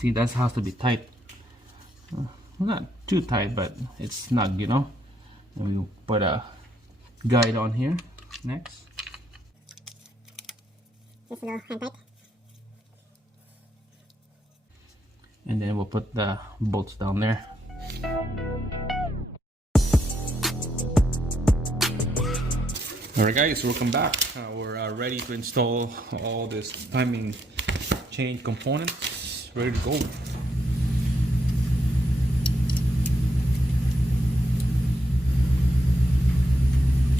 See, that has to be tight. Not too tight, but it's snug, you know. And we put a guide on here next. Just a little hand tight. And then we'll put the bolts down there. Alright guys, welcome back. We're ready to install all this timing chain components. Ready to go.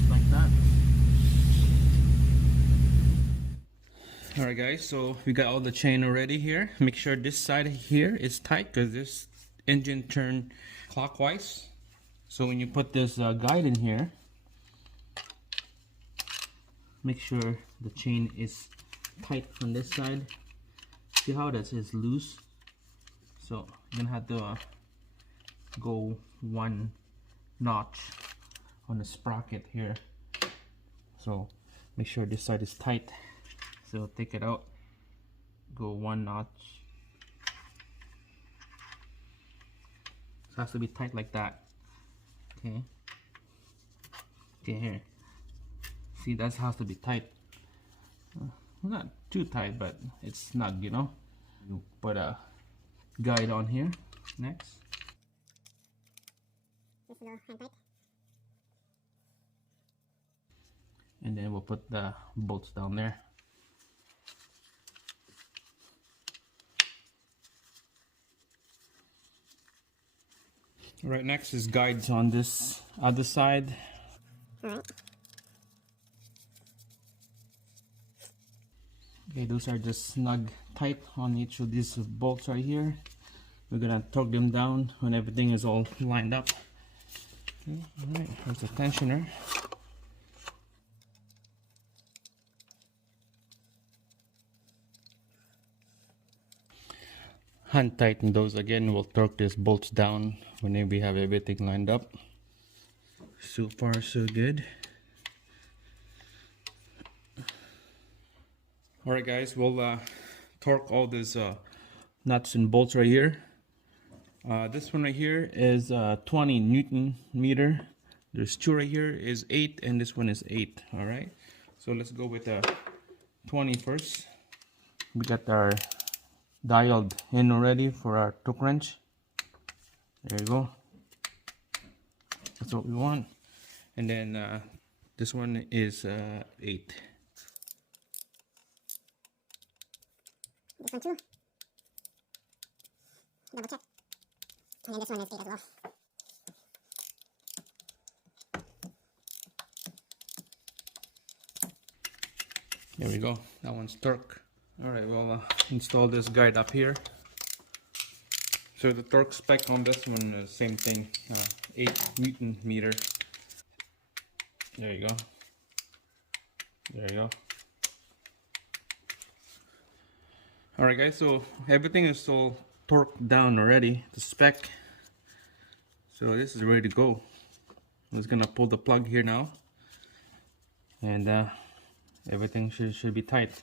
Like that. Alright guys, so we got all the chain already here. Make sure this side here is tight because this engine turns clockwise. So when you put this guide in here, make sure the chain is tight on this side. See how this is loose? So you're gonna have to go one notch on the sprocket here. So make sure this side is tight. So take it out, go one notch. So it has to be tight like that. Okay. Okay, here. See, that has to be tight. Not too tight, but it's snug, you know. You put a guide on here next. Just a little hand tight. And then we'll put the bolts down there. Alright, next is guides on this other side. Alright. Okay, those are just snug tight on each of these bolts right here. We're gonna torque them down when everything is all lined up. Okay, alright, here's the tensioner. Hand tighten those again. We'll torque these bolts down when we have everything lined up. So far so good. Alright guys, we'll torque all these nuts and bolts right here. This one right here is 20 Newton meter. There's two right here is 8 and this one is 8. Alright, so let's go with 20 first. We got our dialed in already for our torque wrench. There you go. That's what we want. And then this one is 8. This one too. Double check. And then this one is 8 as well. There we go. That one's torque. Alright, we'll install this guide up here. So the torque spec on this one is same thing, 8 Newton meter. There you go. There you go. Alright guys, so everything is all torqued down already, the spec. So this is ready to go. I'm just gonna pull the plug here now. And everything should be tight.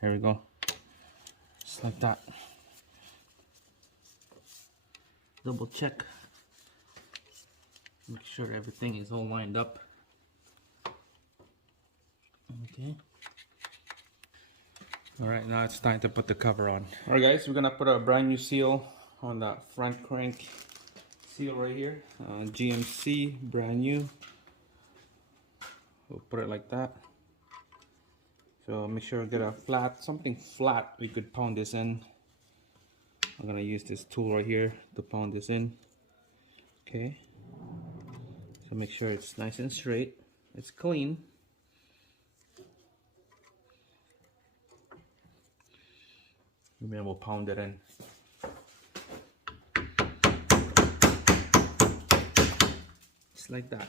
Here we go. Just like that. Double check. Make sure everything is all lined up. Okay. Alright, now it's time to put the cover on. Alright guys, we're gonna put a brand new seal on the front crank seal right here. GMC, brand new. We'll put it like that. So make sure we get a flat, something flat we could pound this in. I'm gonna use this tool right here to pound this in. Okay. So make sure it's nice and straight. It's clean. And then we'll pound it in. Just like that.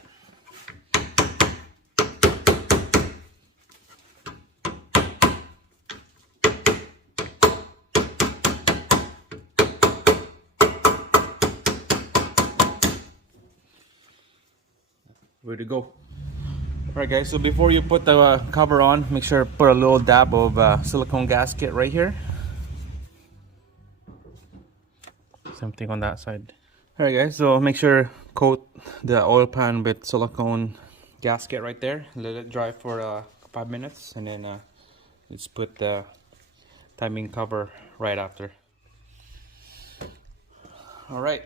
Ready to go. Alright guys, so before you put the cover on, make sure to put a little dab of silicone gasket right here. Same thing on that side. Alright guys, so make sure coat the oil pan with silicone gasket right there. Let it dry for 5 minutes, and then let's put the timing cover right after. Alright,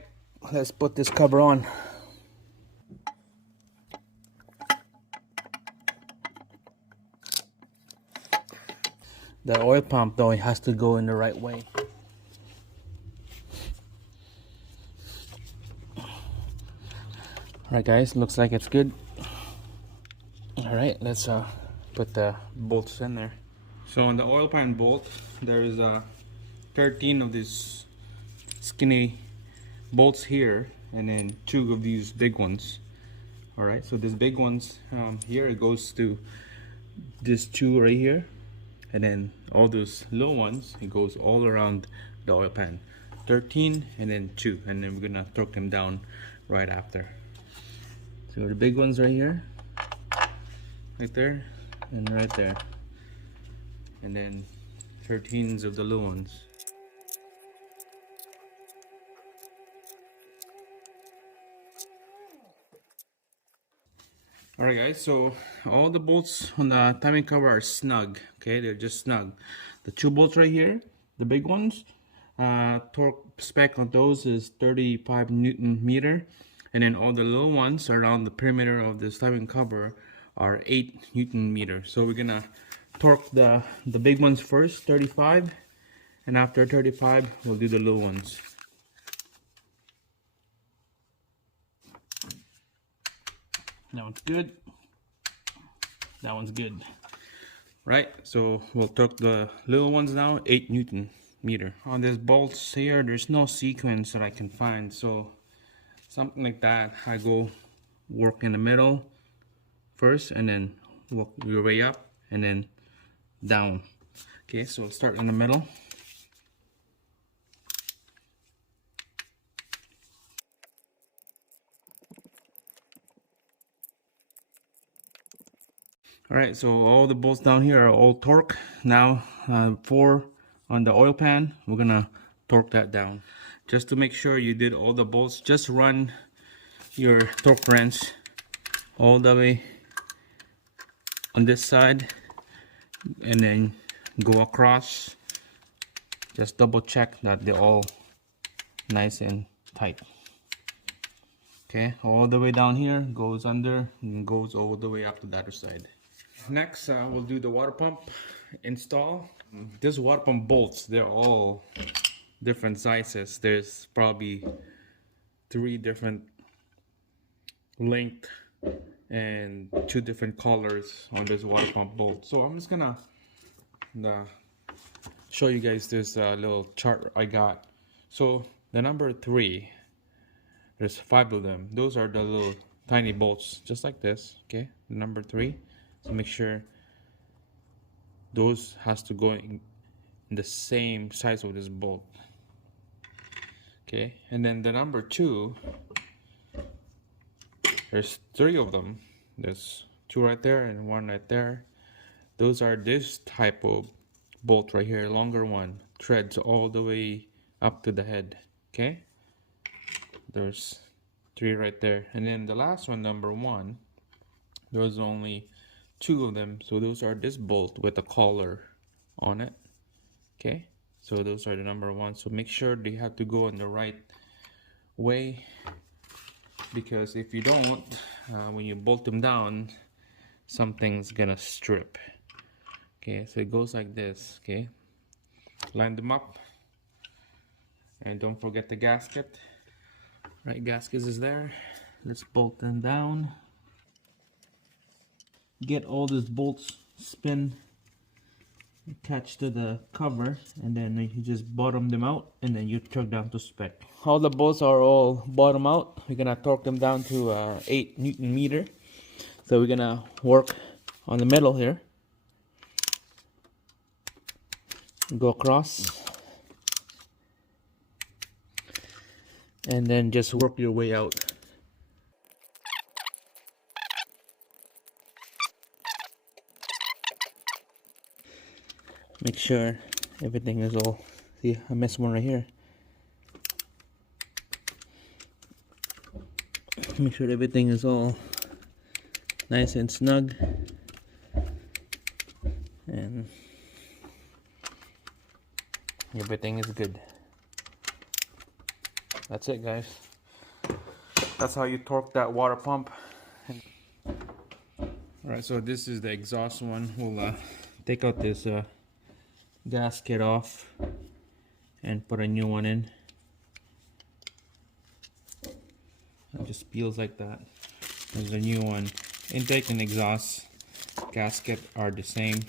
let's put this cover on. The oil pump though, it has to go in the right way. Alright guys, looks like it's good. Alright, let's put the bolts in there. So on the oil pan bolt, there is 13 of these skinny bolts here, and then 2 of these big ones. Alright, so these big ones here, it goes to this 2 right here, and then all those little ones, it goes all around the oil pan. 13 and then 2, and then we're gonna torque them down right after. So the big ones right here, right there, and right there, and then 13s of the little ones. Alright guys, so all the bolts on the timing cover are snug. Okay, they're just snug. The 2 bolts right here, the big ones, torque spec on those is 35 Newton meter, and then all the little ones around the perimeter of this timing cover are 8 Newton meter. So we're gonna torque the big ones first, 35, and after 35 we'll do the little ones. That one's good. That one's good. Right, so we'll torque the little ones now, 8 Newton meter. On these bolts here, there's no sequence that I can find, so something like that, I go work in the middle first, and then work your way up, and then down. Okay, so start in the middle. Alright, so all the bolts down here are all torque. Now 4 on the oil pan, we're gonna torque that down. Just to make sure you did all the bolts, just run your torque wrench all the way on this side, and then go across. Just double check that they're all nice and tight. Okay, all the way down here, goes under, and goes all the way up to the other side. Next, we'll do the water pump install. This water pump bolts, they're all different sizes. There's probably 3 different length and 2 different colors on this water pump bolt. So I'm just gonna show you guys this little chart I got. So the number 3, there's 5 of them. Those are the little tiny bolts, just like this. Okay, the number 3. So make sure those has to go in the same size of this bolt. Okay, and then the number 2, there's 3 of them. There's 2 right there and 1 right there. Those are this type of bolt right here, longer one, threads all the way up to the head. Okay, there's 3 right there, and then the last one, number 1, there's only 2 of them. So those are this bolt with a collar on it. Okay, so those are the number 1. So make sure they have to go in the right way, because if you don't, when you bolt them down, something's gonna strip. Okay, so it goes like this. Okay, line them up, and don't forget the gasket. Right, gasket is there. Let's bolt them down. Get all these bolts spin attached to the cover, and then you just bottom them out, and then you torque down to spec. All the bolts are all bottom out. We're gonna torque them down to 8 Newton meter. So we're gonna work on the middle here, go across, and then just work your way out. Make sure everything is all, see, I missed one right here. Make sure everything is all nice and snug. And everything is good. That's it, guys. That's how you torque that water pump. Alright, so this is the exhaust one. We'll take out this gasket off and put a new one in. It just peels like that. There's a new one. Intake and exhaust gasket are the same,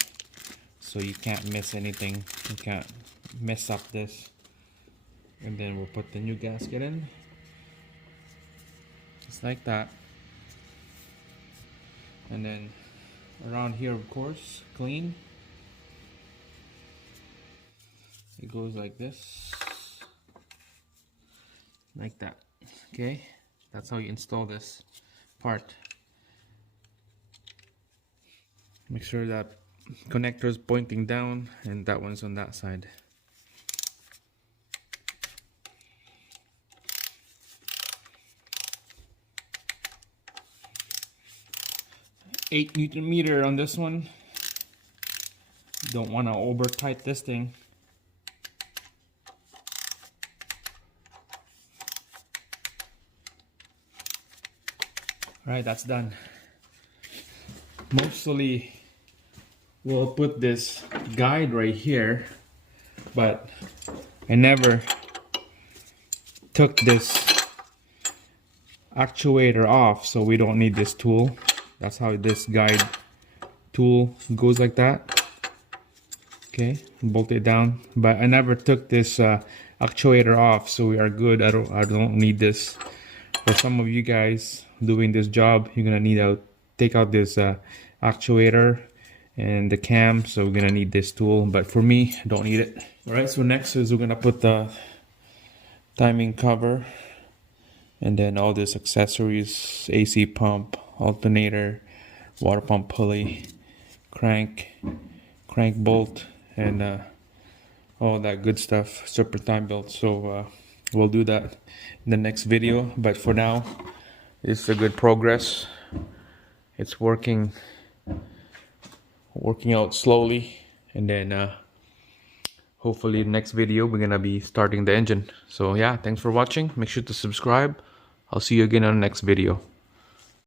so you can't miss anything. You can't mess up this. And then we'll put the new gasket in. Just like that. And then around here, of course, clean. It goes like this. Like that. Okay? That's how you install this part. Make sure that connector is pointing down and that one's on that side. Eight Newton meter on this one. Don't want to over tight this thing. Alright, that's done. Mostly we'll put this guide right here, but I never took this actuator off, so we don't need this tool. That's how this guide tool goes, like that. Okay, bolt it down. But I never took this actuator off, so we are good. I don't need this. For some of you guys doing this job, you're gonna need to take out this actuator and the cam, so we're gonna need this tool. But for me, I don't need it. All right, so next is we're gonna put the timing cover and then all these accessories: AC pump, alternator, water pump pulley, crank bolt, and all that good stuff, serpentine belt. So we'll do that in the next video, but for now it's a good progress. It's working out slowly, and then hopefully the next video we're gonna be starting the engine. So yeah, thanks for watching. Make sure to subscribe. I'll see you again on the next video.